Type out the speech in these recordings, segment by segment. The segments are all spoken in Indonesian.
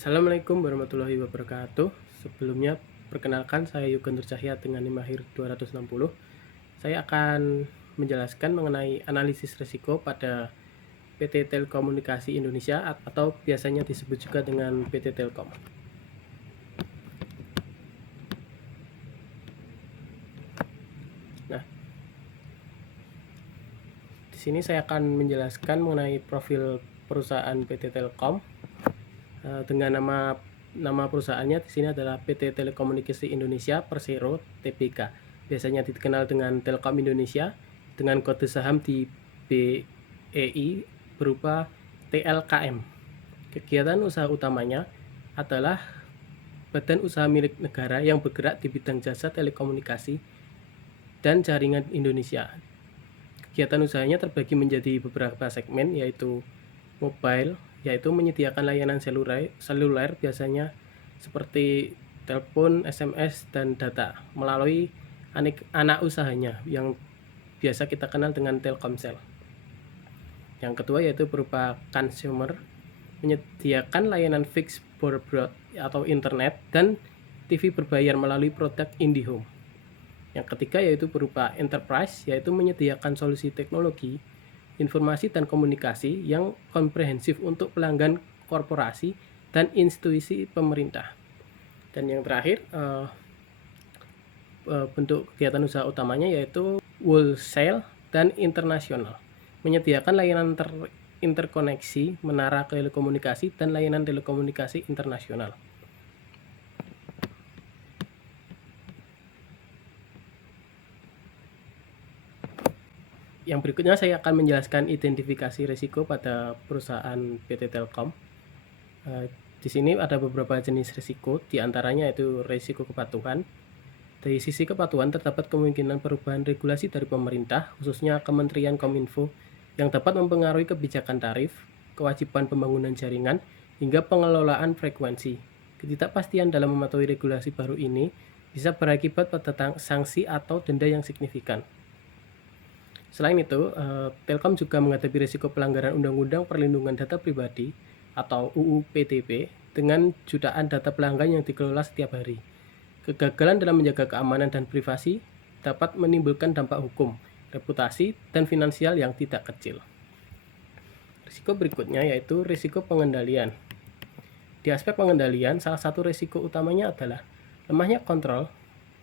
Assalamualaikum warahmatullahi wabarakatuh. Sebelumnya, perkenalkan saya Yugen Cahya dengan NIM Mahir 260. Saya akan menjelaskan mengenai analisis risiko pada PT Telekomunikasi Indonesia atau biasanya disebut juga dengan PT Telkom. Nah, di sini saya akan menjelaskan mengenai profil perusahaan PT Telkom dengan nama perusahaannya di sini adalah PT Telekomunikasi Indonesia Persero Tbk. Biasanya dikenal dengan Telkom Indonesia dengan kode saham di BEI berupa TLKM. Kegiatan usaha utamanya adalah badan usaha milik negara yang bergerak di bidang jasa telekomunikasi dan jaringan Indonesia. Kegiatan usahanya terbagi menjadi beberapa segmen, yaitu mobile, yaitu menyediakan layanan seluler biasanya seperti telepon, SMS, dan data melalui anak usahanya yang biasa kita kenal dengan Telkomsel. Yang kedua yaitu berupa consumer, menyediakan layanan fixed broadband atau internet dan TV berbayar melalui produk IndiHome. Yang ketiga yaitu berupa enterprise, yaitu menyediakan solusi teknologi, informasi dan komunikasi yang komprehensif untuk pelanggan korporasi dan institusi pemerintah. Dan yang terakhir, bentuk kegiatan usaha utamanya yaitu wholesale dan internasional, menyediakan layanan interkoneksi, menara telekomunikasi, dan layanan telekomunikasi internasional. Yang berikutnya saya akan menjelaskan identifikasi risiko pada perusahaan PT Telkom. Di sini ada beberapa jenis risiko, diantaranya yaitu risiko kepatuhan. Dari sisi kepatuhan terdapat kemungkinan perubahan regulasi dari pemerintah, khususnya Kementerian Kominfo, yang dapat mempengaruhi kebijakan tarif, kewajiban pembangunan jaringan, hingga pengelolaan frekuensi. Ketidakpastian dalam mematuhi regulasi baru ini bisa berakibat pada sanksi atau denda yang signifikan. Selain itu, Telkom juga menghadapi risiko pelanggaran Undang-Undang Perlindungan Data Pribadi atau UU PDP dengan jutaan data pelanggan yang dikelola setiap hari. Kegagalan dalam menjaga keamanan dan privasi dapat menimbulkan dampak hukum, reputasi, dan finansial yang tidak kecil. Risiko berikutnya yaitu risiko pengendalian. Di aspek pengendalian, salah satu risiko utamanya adalah lemahnya kontrol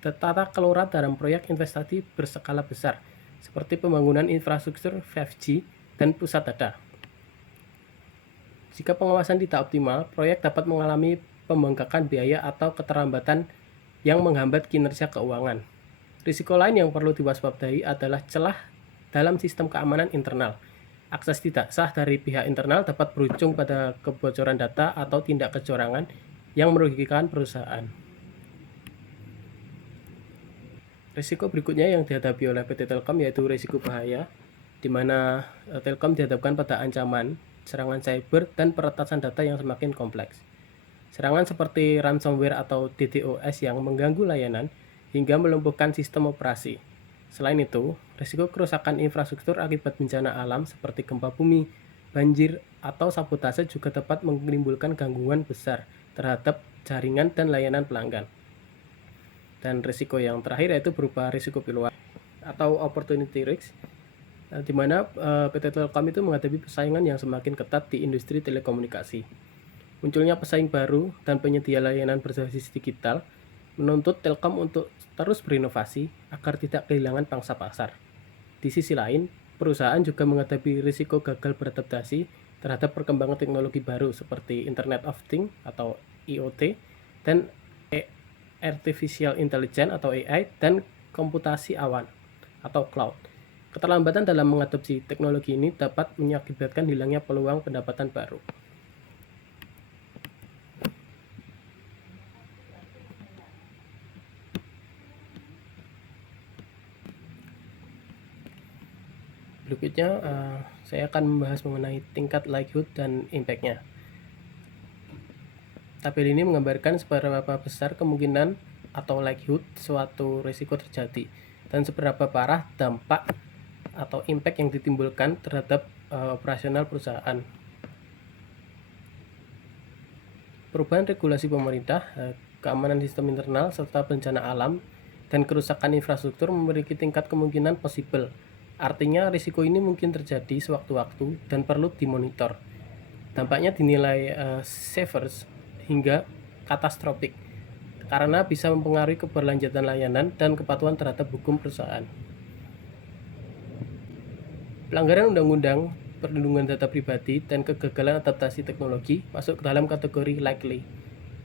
tata kelola dalam proyek investasi berskala besar, seperti pembangunan infrastruktur 5G dan pusat data. Jika pengawasan tidak optimal, proyek dapat mengalami pembengkakan biaya atau keterlambatan yang menghambat kinerja keuangan. Risiko lain yang perlu diwaspadai adalah celah dalam sistem keamanan internal. Akses tidak sah dari pihak internal dapat berujung pada kebocoran data atau tindak kecurangan yang merugikan perusahaan. Risiko berikutnya yang dihadapi oleh PT Telkom yaitu risiko bahaya, di mana Telkom dihadapkan pada ancaman serangan cyber dan peretasan data yang semakin kompleks. Serangan seperti ransomware atau DDoS yang mengganggu layanan hingga melumpuhkan sistem operasi. Selain itu, risiko kerusakan infrastruktur akibat bencana alam seperti gempa bumi, banjir, atau sabotase juga dapat menimbulkan gangguan besar terhadap jaringan dan layanan pelanggan. Dan risiko yang terakhir yaitu berupa risiko peluang atau opportunity risk, di mana PT Telkom itu menghadapi persaingan yang semakin ketat di industri telekomunikasi. Munculnya pesaing baru dan penyedia layanan berbasis digital menuntut Telkom untuk terus berinovasi agar tidak kehilangan pangsa pasar. Di sisi lain, perusahaan juga menghadapi risiko gagal beradaptasi terhadap perkembangan teknologi baru seperti Internet of Things atau IoT dan Artificial Intelligence atau AI dan komputasi awan atau cloud. Keterlambatan dalam mengadopsi teknologi ini dapat mengakibatkan hilangnya peluang pendapatan baru. Berikutnya, saya akan membahas mengenai tingkat likelihood dan impact-nya. Tabel ini menggambarkan seberapa besar kemungkinan atau likelihood suatu risiko terjadi dan seberapa parah dampak atau impact yang ditimbulkan terhadap operasional perusahaan. Perubahan regulasi pemerintah, keamanan sistem internal, serta bencana alam dan kerusakan infrastruktur memiliki tingkat kemungkinan possible. Artinya risiko ini mungkin terjadi sewaktu-waktu dan perlu dimonitor. Dampaknya dinilai severe hingga katastrofik karena bisa mempengaruhi keberlanjutan layanan dan kepatuhan terhadap hukum perusahaan. Pelanggaran undang-undang perlindungan data pribadi dan kegagalan adaptasi teknologi masuk ke dalam kategori likely,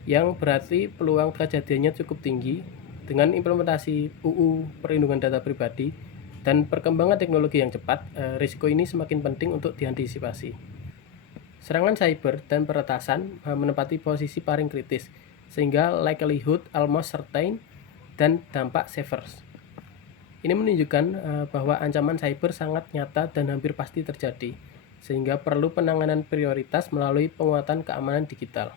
yang berarti peluang kejadiannya cukup tinggi. Dengan implementasi UU perlindungan data pribadi dan perkembangan teknologi yang cepat, risiko ini semakin penting untuk diantisipasi. Serangan cyber dan peretasan menempati posisi paling kritis, sehingga likelihood almost certain dan dampak severe. Ini menunjukkan bahwa ancaman cyber sangat nyata dan hampir pasti terjadi, sehingga perlu penanganan prioritas melalui penguatan keamanan digital.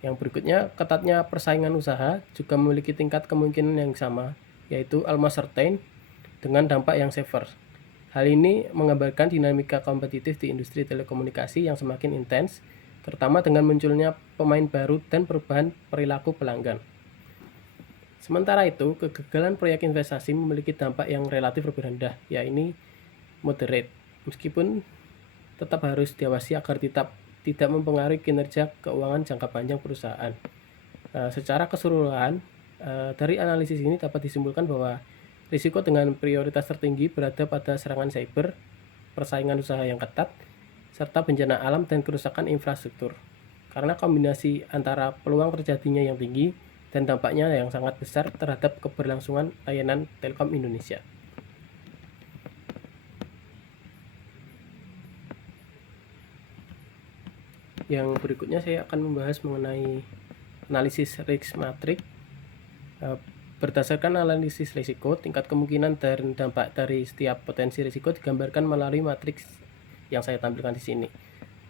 Yang berikutnya, ketatnya persaingan usaha juga memiliki tingkat kemungkinan yang sama, yaitu almost certain dengan dampak yang severe. Hal ini menggambarkan dinamika kompetitif di industri telekomunikasi yang semakin intens, terutama dengan munculnya pemain baru dan perubahan perilaku pelanggan. Sementara itu, kegagalan proyek investasi memiliki dampak yang relatif lebih rendah, yaitu moderate, meskipun tetap harus diawasi agar tidak mempengaruhi kinerja keuangan jangka panjang perusahaan. Secara keseluruhan, dari analisis ini dapat disimpulkan bahwa risiko dengan prioritas tertinggi berada pada serangan cyber, persaingan usaha yang ketat, serta bencana alam dan kerusakan infrastruktur. Karena kombinasi antara peluang terjadinya yang tinggi dan dampaknya yang sangat besar terhadap keberlangsungan layanan Telkom Indonesia. Yang berikutnya saya akan membahas mengenai analisis risk matrix. Berdasarkan analisis risiko, tingkat kemungkinan dan dampak dari setiap potensi risiko digambarkan melalui matriks yang saya tampilkan di sini.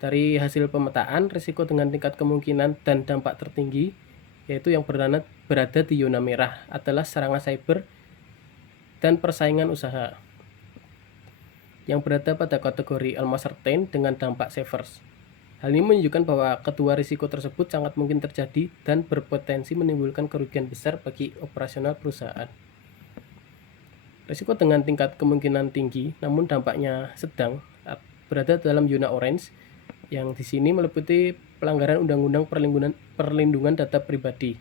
Dari hasil pemetaan, risiko dengan tingkat kemungkinan dan dampak tertinggi, yaitu yang berada di zona merah, adalah serangan cyber dan persaingan usaha, yang berada pada kategori almost certain dengan dampak severe. Hal ini menunjukkan bahwa kedua risiko tersebut sangat mungkin terjadi dan berpotensi menimbulkan kerugian besar bagi operasional perusahaan. Risiko dengan tingkat kemungkinan tinggi namun dampaknya sedang berada dalam zona orange, yang di sini meliputi pelanggaran undang-undang perlindungan data pribadi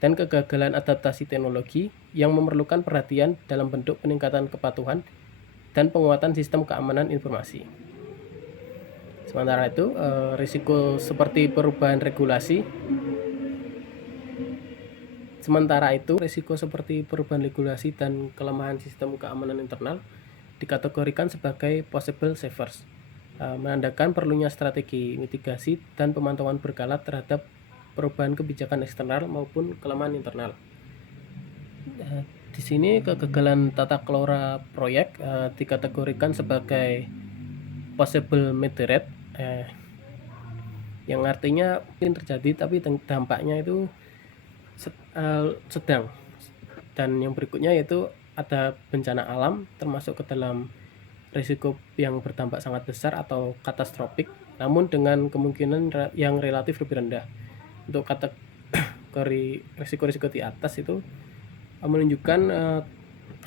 dan kegagalan adaptasi teknologi yang memerlukan perhatian dalam bentuk peningkatan kepatuhan dan penguatan sistem keamanan informasi. Sementara itu, risiko seperti perubahan regulasi dan kelemahan sistem keamanan internal dikategorikan sebagai possible severe, menandakan perlunya strategi mitigasi dan pemantauan berkala terhadap perubahan kebijakan eksternal maupun kelemahan internal. Di sini kegagalan tata kelola proyek dikategorikan sebagai possible moderate, yang artinya mungkin terjadi tapi dampaknya itu sedang. Dan yang berikutnya yaitu ada bencana alam termasuk ke dalam risiko yang berdampak sangat besar atau katastrofik, namun dengan kemungkinan yang relatif lebih rendah. Untuk kategori risiko-risiko di atas itu menunjukkan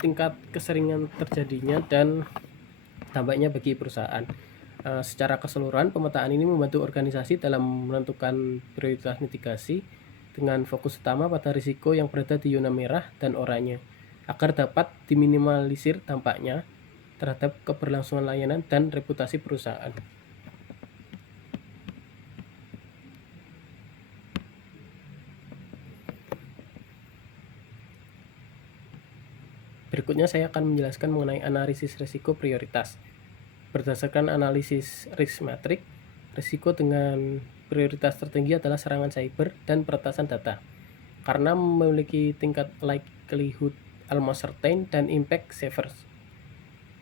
tingkat keseringan terjadinya dan dampaknya bagi perusahaan. Secara keseluruhan, pemetaan ini membantu organisasi dalam menentukan prioritas mitigasi dengan fokus utama pada risiko yang berada di zona merah dan oranye, agar dapat diminimalisir dampaknya terhadap keberlangsungan layanan dan reputasi perusahaan. Berikutnya saya akan menjelaskan mengenai analisis risiko prioritas. Berdasarkan analisis risk matrix, risiko dengan prioritas tertinggi adalah serangan cyber dan peretasan data, karena memiliki tingkat likelihood almost certain dan impact severe.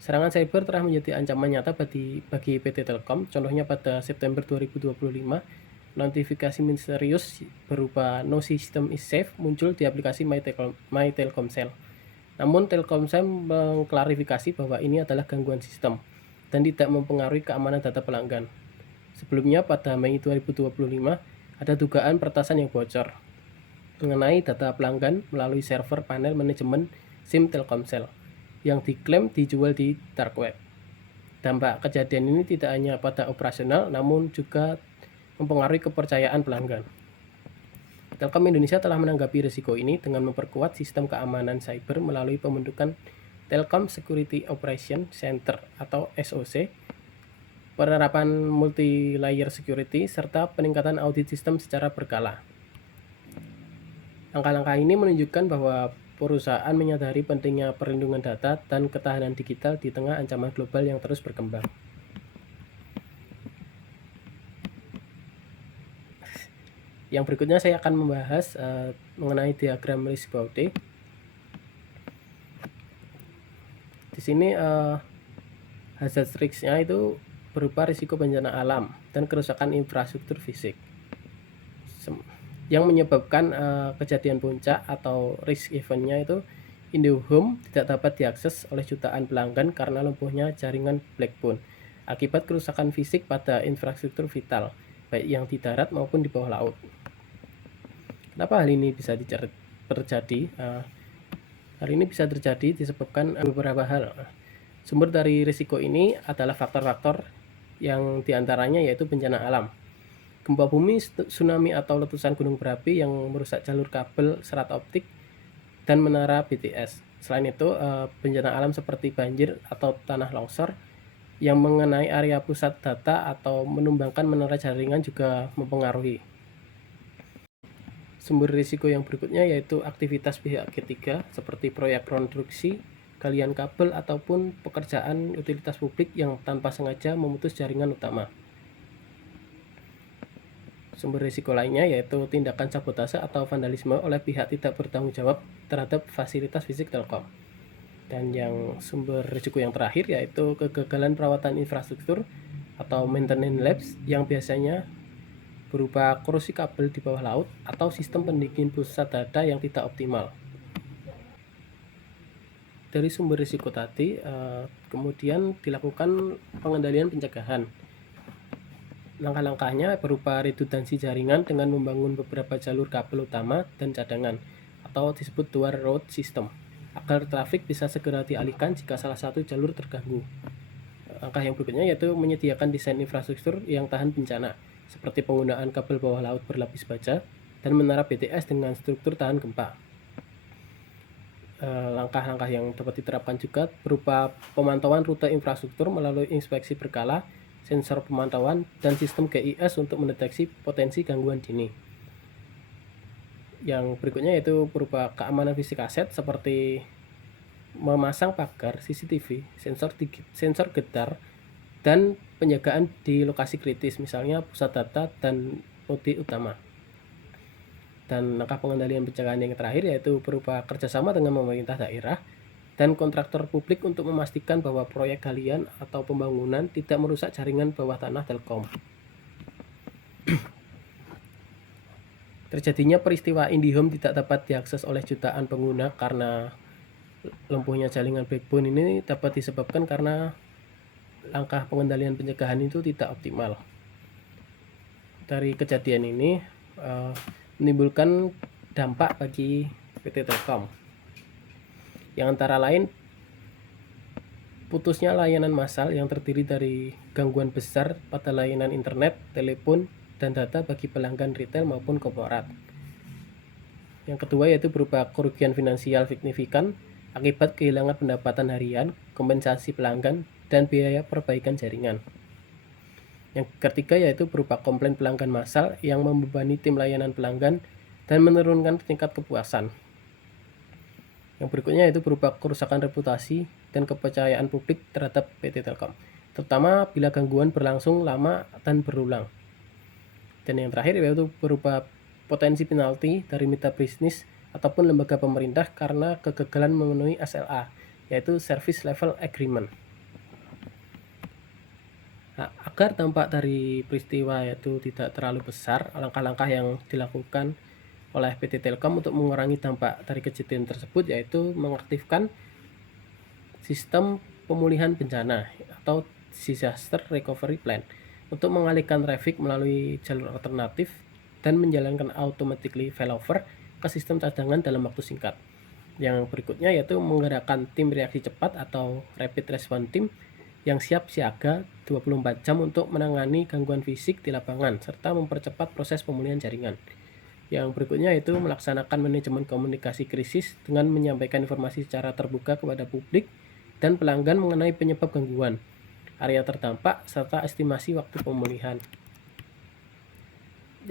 Serangan cyber telah menjadi ancaman nyata bagi PT Telkom. Contohnya pada September 2025, notifikasi misterius berupa "No system is safe" muncul di aplikasi My Telkomsel. Namun Telkomsel mengklarifikasi bahwa ini adalah gangguan sistem dan tidak mempengaruhi keamanan data pelanggan. Sebelumnya pada Mei 2025 ada dugaan peretasan yang bocor mengenai data pelanggan melalui server panel manajemen SIM Telkomsel yang diklaim dijual di dark web. Dampak kejadian ini tidak hanya pada operasional namun juga mempengaruhi kepercayaan pelanggan. Telkom Indonesia telah menanggapi risiko ini dengan memperkuat sistem keamanan cyber melalui pembentukan Telkom Security Operation Center atau SOC, penerapan multi-layer security, serta peningkatan audit sistem secara berkala. Langkah-langkah ini menunjukkan bahwa perusahaan menyadari pentingnya perlindungan data dan ketahanan digital di tengah ancaman global yang terus berkembang. Yang berikutnya saya akan membahas mengenai diagram risk body. Di sini hazard risk-nya itu berupa risiko bencana alam dan kerusakan infrastruktur fisik yang menyebabkan kejadian puncak atau risk event-nya itu IndoHome tidak dapat diakses oleh jutaan pelanggan karena lumpuhnya jaringan backbone akibat kerusakan fisik pada infrastruktur vital baik yang di darat maupun di bawah laut. Kenapa hal ini bisa terjadi? Hal ini bisa terjadi disebabkan beberapa hal. Sumber dari risiko ini adalah faktor-faktor yang diantaranya yaitu bencana alam, gempa bumi, tsunami atau letusan gunung berapi yang merusak jalur kabel serat optik dan menara BTS. Selain itu, bencana alam seperti banjir atau tanah longsor yang mengenai area pusat data atau menumbangkan menara jaringan juga mempengaruhi. Sumber risiko yang berikutnya yaitu aktivitas pihak ketiga seperti proyek konstruksi, galian kabel ataupun pekerjaan utilitas publik yang tanpa sengaja memutus jaringan utama. Sumber risiko lainnya yaitu tindakan sabotase atau vandalisme oleh pihak tidak bertanggung jawab terhadap fasilitas fisik Telkom. Dan yang sumber risiko yang terakhir yaitu kegagalan perawatan infrastruktur atau maintenance lapse yang biasanya berupa korosi kabel di bawah laut atau sistem pendingin pusat data yang tidak optimal. Dari sumber risiko tadi, kemudian dilakukan pengendalian pencegahan. Langkah-langkahnya berupa redundansi jaringan dengan membangun beberapa jalur kabel utama dan cadangan atau disebut dual road system agar trafik bisa segera dialihkan jika salah satu jalur terganggu. Langkah yang berikutnya yaitu menyediakan desain infrastruktur yang tahan bencana seperti penggunaan kabel bawah laut berlapis baja dan menara BTS dengan struktur tahan gempa. Langkah-langkah yang dapat diterapkan juga berupa pemantauan rute infrastruktur melalui inspeksi berkala, sensor pemantauan, dan sistem GIS untuk mendeteksi potensi gangguan dini. Yang berikutnya yaitu berupa keamanan fisik aset seperti memasang pagar CCTV, sensor gedar, dan penjagaan di lokasi kritis, misalnya pusat data dan node utama. Dan langkah pengendalian pencegahan yang terakhir yaitu berupa kerjasama dengan pemerintah daerah dan kontraktor publik untuk memastikan bahwa proyek galian atau pembangunan tidak merusak jaringan bawah tanah Telkom. Terjadinya peristiwa IndoHome tidak dapat diakses oleh jutaan pengguna karena lumpuhnya jaringan backbone ini dapat disebabkan karena langkah pengendalian pencegahan itu tidak optimal. Dari kejadian ini menimbulkan dampak bagi PT Telkom, yang antara lain putusnya layanan massal yang terdiri dari gangguan besar pada layanan internet, telepon, dan data bagi pelanggan retail maupun korporat. Yang kedua yaitu berupa kerugian finansial signifikan akibat kehilangan pendapatan harian, kompensasi pelanggan, dan biaya perbaikan jaringan. Yang ketiga yaitu berupa komplain pelanggan massal yang membebani tim layanan pelanggan dan menurunkan tingkat kepuasan. Yang berikutnya yaitu berupa kerusakan reputasi dan kepercayaan publik terhadap PT Telkom, terutama bila gangguan berlangsung lama dan berulang. Dan yang terakhir yaitu berupa potensi penalti dari mitra bisnis ataupun lembaga pemerintah karena kegagalan memenuhi SLA, yaitu Service Level Agreement. Nah, agar dampak dari peristiwa itu tidak terlalu besar, langkah-langkah yang dilakukan oleh PT Telkom untuk mengurangi dampak dari kejadian tersebut yaitu mengaktifkan sistem pemulihan bencana atau Disaster Recovery Plan untuk mengalihkan traffic melalui jalur alternatif dan menjalankan automatically failover ke sistem cadangan dalam waktu singkat. Yang berikutnya yaitu menggerakkan tim reaksi cepat atau rapid response team yang siap siaga 24 jam untuk menangani gangguan fisik di lapangan serta mempercepat proses pemulihan jaringan. Yang berikutnya itu melaksanakan manajemen komunikasi krisis dengan menyampaikan informasi secara terbuka kepada publik dan pelanggan mengenai penyebab gangguan, area terdampak, serta estimasi waktu pemulihan.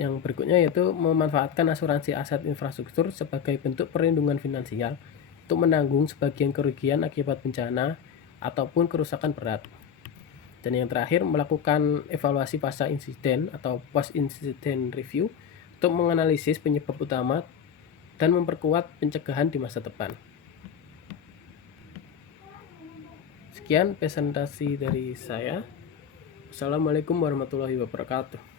Yang berikutnya yaitu memanfaatkan asuransi aset infrastruktur sebagai bentuk perlindungan finansial untuk menanggung sebagian kerugian akibat bencana ataupun kerusakan berat. Dan yang terakhir, melakukan evaluasi pasca insiden atau post incident review untuk menganalisis penyebab utama dan memperkuat pencegahan di masa depan. Sekian presentasi dari saya. Assalamualaikum warahmatullahi wabarakatuh.